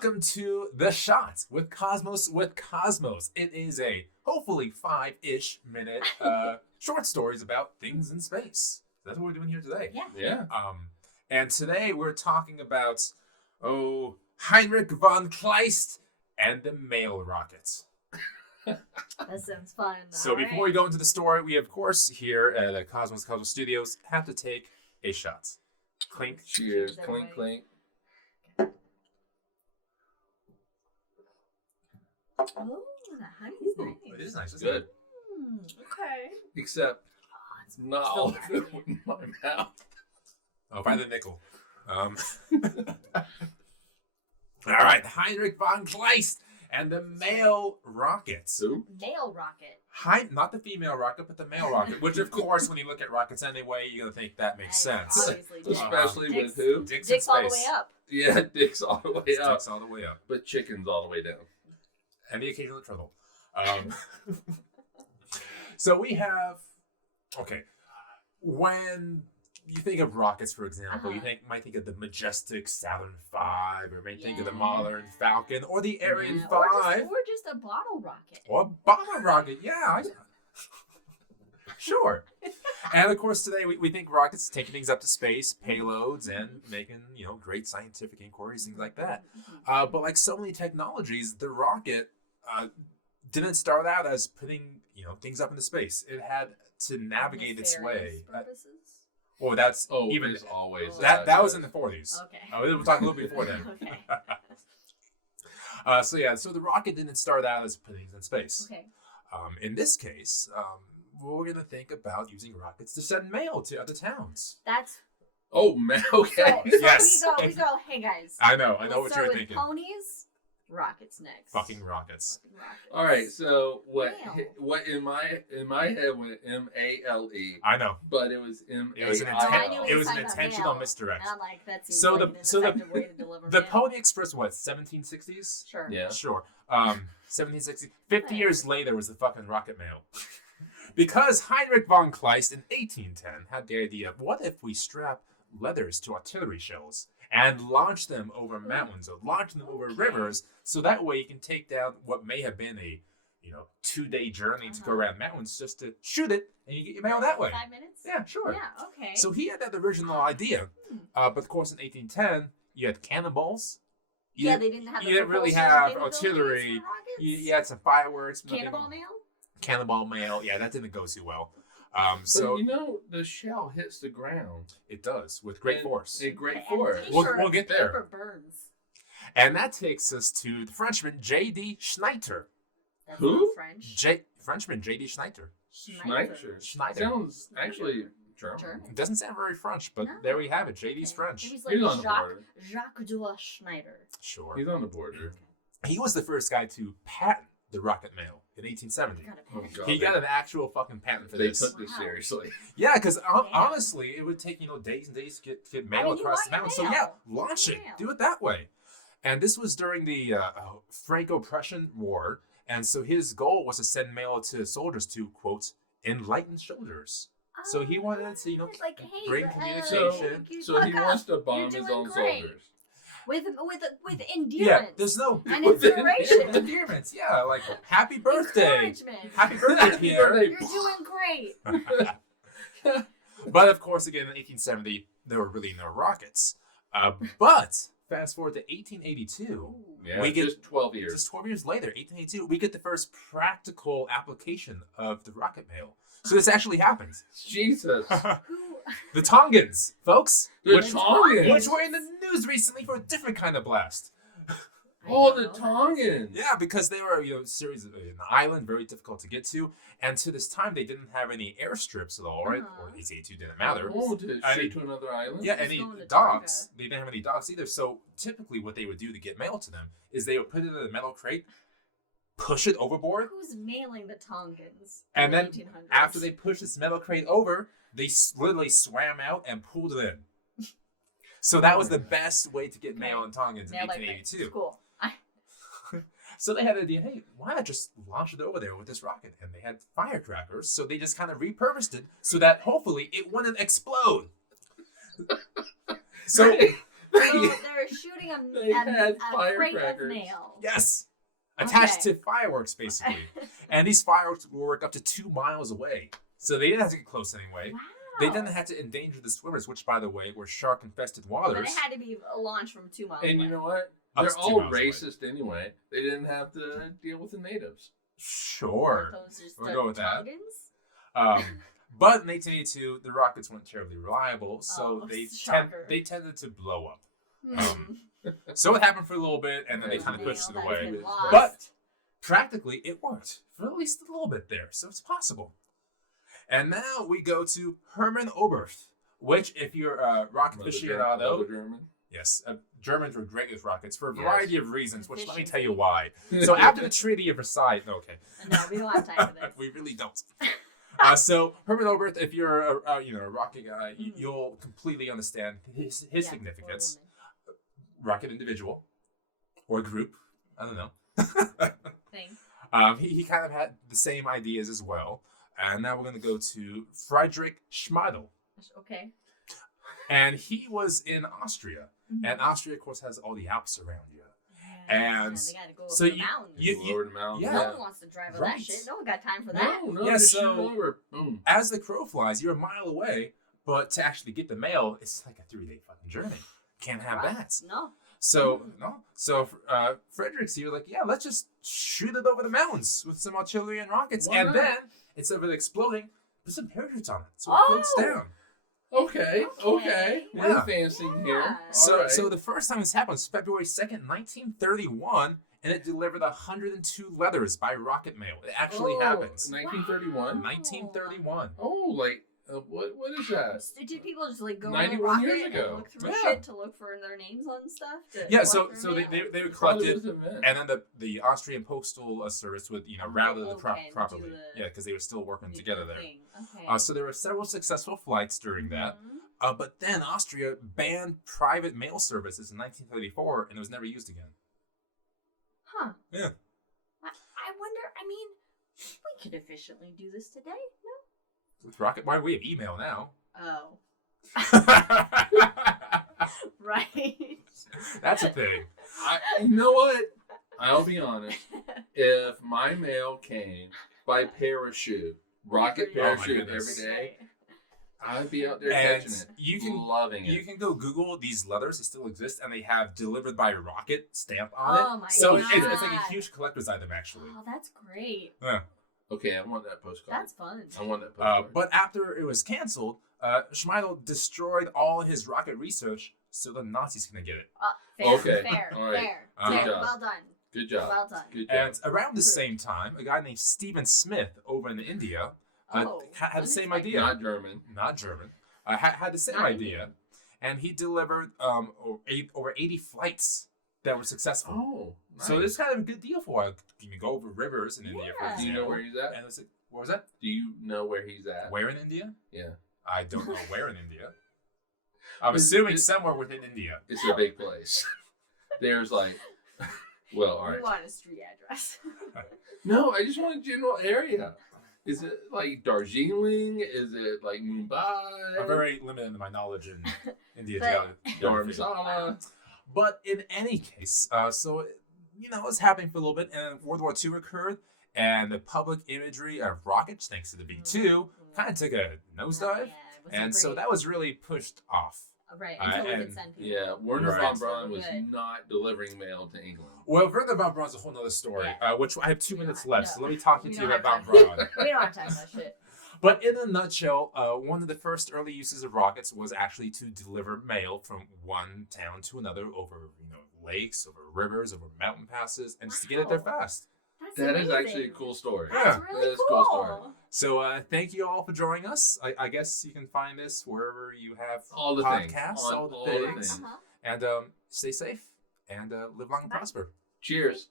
welcome to The Shot with Cosmos It is a hopefully 5-ish minute short stories about things in space. That's what we're doing here today. Yeah. And today we're talking about, Heinrich von Kleist and the mail rocket. That sounds fun. So before we go into the story, we of course here at Cosmos Studios have to take a shot. Clink. Cheers. Cheers, Clink, everybody. clink. Oh, the honey's nice. It is nice. Isn't Good. it? Okay. Except not still all of it went in my mouth. Oh, by the nickel. All right, Heinrich von Kleist and the male rocket. Soup? Male rocket. Not the female rocket, but the male rocket. Which, of course, when you look at rockets anyway, you're gonna think that makes sense. Obviously, Dick. Especially Dick's- with who? Dick's in Dick's all the way space. up. Yeah, Dick's all the way up. Dick's all the way up. But chicken's all the way down. And the occasional turtle. So we have, when you think of rockets, for example, you might think of the majestic Saturn V, or may think of the modern Falcon, or the Ariane 5. Or just a bottle rocket. Or a bomber rocket, yeah. Sure. And of course, today we think rockets taking things up to space, payloads, and making great scientific inquiries, things like that. But like so many technologies, the rocket didn't start out as putting things up into space. It had to navigate its way. Purposes? Well, that's even there's always that was in the 40s. Okay. We'll talk a little before then. Okay. So the rocket didn't start out as putting things in space. Okay. In this case, we're going to think about using rockets to send mail to other towns. That's Oh, man. Okay. so Yes. we go. Hey guys. I know Let's what start you're with thinking. Ponies. Rockets next. Fucking rockets. Fucking rockets. All right. So what in my head went MALE, I know. but it was MAIL. It was an, I knew it was an talking about intentional mail. misdirect. And I'm like, that seems So like the- an so the- ineffective way to deliver The mail. Pony Express, 1760s? Sure. Yeah. Sure. 1760. 50 years later was the fucking rocket mail. Because Heinrich von Kleist in 1810 had the idea of what if we strap leathers to artillery shells and launch them over mountains or launch them over rivers, so that way you can take down what may have been a 2-day journey to go around mountains just to shoot it and you get your mail that way. 5 minutes? Yeah, sure. Yeah, okay. So he had that original idea, but of course in 1810 you had cannonballs. They didn't have the you didn't really propulsion have capabilities artillery. for rockets? You had some fireworks. Cannonball mail? Cannonball mail. Yeah, that didn't go too well. So the shell hits the ground. It does with great force. A great And force. We'll get there. Paper burns. And that takes us to the Frenchman J.D. Schneider. That's Who? not French. Frenchman J.D. Schneider. Schneider. Schneider. Sounds actually German. It doesn't sound very French, but No. there we have it. J.D.'s French. He's He's on like the border. Jacques Dua Schneider. Sure. He's on the border. He was the first guy to patent the rocket mail in 1870. Got a Oh, pen. God. He got an actual fucking patent for They this. took this Wow. seriously. Yeah, because Damn. honestly, it would take days and days to get mail I mean, you across want the your mountain. So mail. yeah, launch You it. want your Do mail. it that way. And this was during the Franco-Prussian War, and so his goal was to send mail to soldiers to quote enlighten soldiers. So he wanted to It's like, hey, bring you communication. So he fuck wants up. to bomb You're his doing own great. soldiers. with endearment. Yeah, there's no and with inspiration. endearments. Yeah, like happy birthday, Encouragement. happy birthday, Pierre. You're doing great. But of course, again in 1870, there were really no rockets. But fast forward to 1882. Yeah, We get- just 12 years. Just 12 years later, 1882, we get the first practical application of the rocket mail. So this actually happens. Jesus. Who? The Tongans, folks. The which, Tongans. which were in the news recently for a different kind of blast. Oh, the Tongans. Yeah, because they were, series of an island, very difficult to get to, and to this time they didn't have any airstrips at all, right? Uh-huh. Or 1882 didn't matter. Oh, to I ship mean- to another island? Yeah, Just any going to docks. Tonga. They didn't have any docks either. So typically, what they would do to get mail to them is they would put it in a metal crate, push it overboard, Who's mailing the Tongans? and in then the 1800s? after they pushed this metal crate over, they literally swam out and pulled it in. So that was the best way to get mail in Tongans in Mail by crate. 1882. Cool. So they had the idea, hey, why not just launch it over there with this rocket? And they had firecrackers, so they just kind of repurposed it so that hopefully it wouldn't explode. So So they're shooting They a had crate of firecrackers. mail. Yes. Attached Okay. to fireworks, basically. And these fireworks will work up to 2 miles away. So they didn't have to get close anyway. Wow. They didn't have to endanger the swimmers, which, by the way, were shark-infested But waters. it had to be launched from 2 miles And away. you know what? Up They're to 2 all miles away. racist anyway. They didn't have to deal with the natives. Sure. Those just We'll go with that. Tongans? But in 1882, the rockets weren't terribly reliable, so Oh, they shocker. tended to blow up. Hmm. So it happened for a little bit, and then they There's kind of mail pushed it that's away. been lost. But practically, it worked for at least a little bit there, so it's possible. And now we go to Hermann Oberth, which, if you're a rocket aficionado, Mother German. yes, Germans were great with rockets for a Yes. variety of reasons, which let me tell you Efficiency. why. So after the Treaty of Versailles, okay, No, we don't have time for this. we really don't. So Hermann Oberth, if you're a rocket guy, you'll completely understand his Yeah, significance. poor Rocket individual or group, I don't know. woman. Thing. He kind of had the same ideas as well. And now we're going to go to Friedrich Schmeidel. Okay. And he was in Austria. Mm-hmm. And Austria, of course, has all the Alps around you. Yeah, And they gotta go over so the you- mountains. you- Lower the mountain. yeah. No one wants to drive over Right. that shit. No one got time for that. No, Yeah, just so- shoot over. Boom. As the crow flies, you're a mile away. But to actually get the mail, it's like a 3-day fucking journey. Can't have that. No. So, Frederick's here, like, yeah, let's just shoot it over the mountains with some artillery and rockets. Why and not? then, instead of it exploding, put some parachutes on it so it Oh! floats down. Okay. Okay. We're Yeah. advancing here. Yeah. So, Alright. so the first time this happened was February 2nd, 1931, and it delivered 102 letters by rocket mail. It actually happened. 1931. 1931. Oh, like what is that? Did people just like go on a 91 rocket years and ago. look through Yeah. shit to look for their names on stuff? To Yeah, collect so their they mail? were Probably collected, was an event. and then the Austrian Postal Service would routed it okay, properly. do the- Yeah, because they were still working do together the there. thing. Okay. So there were several successful flights during that. Mhm. But then Austria banned private mail services in 1934, and it was never used again. Huh. Yeah. I wonder. I mean, we could efficiently do this today. No. With rocket, why we have email now? Oh. Right. That's a thing. You know what? I'll be honest. If my mail came by parachute, rocket Oh my parachute every goodness. day, I'd be out there And catching it. you can loving it. you can go Google these letters; they still exist, and they have "delivered by rocket" stamp on Oh it. my So it's like a God. huge collector's item, actually. Oh, that's great. Yeah. Okay, I want that postcard. That's fun. I want that postcard. But after it was canceled, Schmeidel destroyed all his rocket research, so the Nazis couldn't get it. Fair, Okay, fair, all right. fair, Good fair. job. Well done. Good job. Well done. Good job. And around the Approved. same time, a guy named Stephen Smith over in India Oh, had the same unexpected. idea. Not German. Not German. Had the same Not idea, and he delivered over 80 flights that were successful. Oh, nice. So this is kind of a good deal for a while. You can go over rivers in India, for Yeah. Do you example. know where he's at? And it's like, what was that? Do you know where he's at? Where in India? Yeah. I don't know where in India. I'm Is- assuming is- somewhere within India. It's a big place. There's like, well, all right. We want a street address. No, I just want a general area. Is it like Darjeeling? Is it like Mumbai? I'm very limited in my knowledge in India. But- geography. Dharamsala? But in any case, so it was happening for a little bit, and then World War II occurred, and the public imagery of rockets, thanks to the B-2, kind of took a nosedive, Yeah, it wasn't and so great. that was really pushed off. Right, until we and- could send people. Yeah, Werner Right. von Braun was Good. not delivering mail to England. Well, Werner von Braun's a whole nother story, Yeah. which I have 2 minutes Yeah, left, no. so let me talk to We you don't about have von time. Braun. We don't have time for that shit. But in a nutshell, one of the first early uses of rockets was actually to deliver mail from one town to another over, lakes, over rivers, over mountain passes, and just to get it there Wow. fast. That's That is amazing. actually a cool story. Yeah. That's really That is a cool. cool story. So thank you all for joining us. I guess you can find this wherever you have All the things. podcasts, On all the all the things. things. Uh-huh. And stay safe and live long and Bye. prosper. Cheers.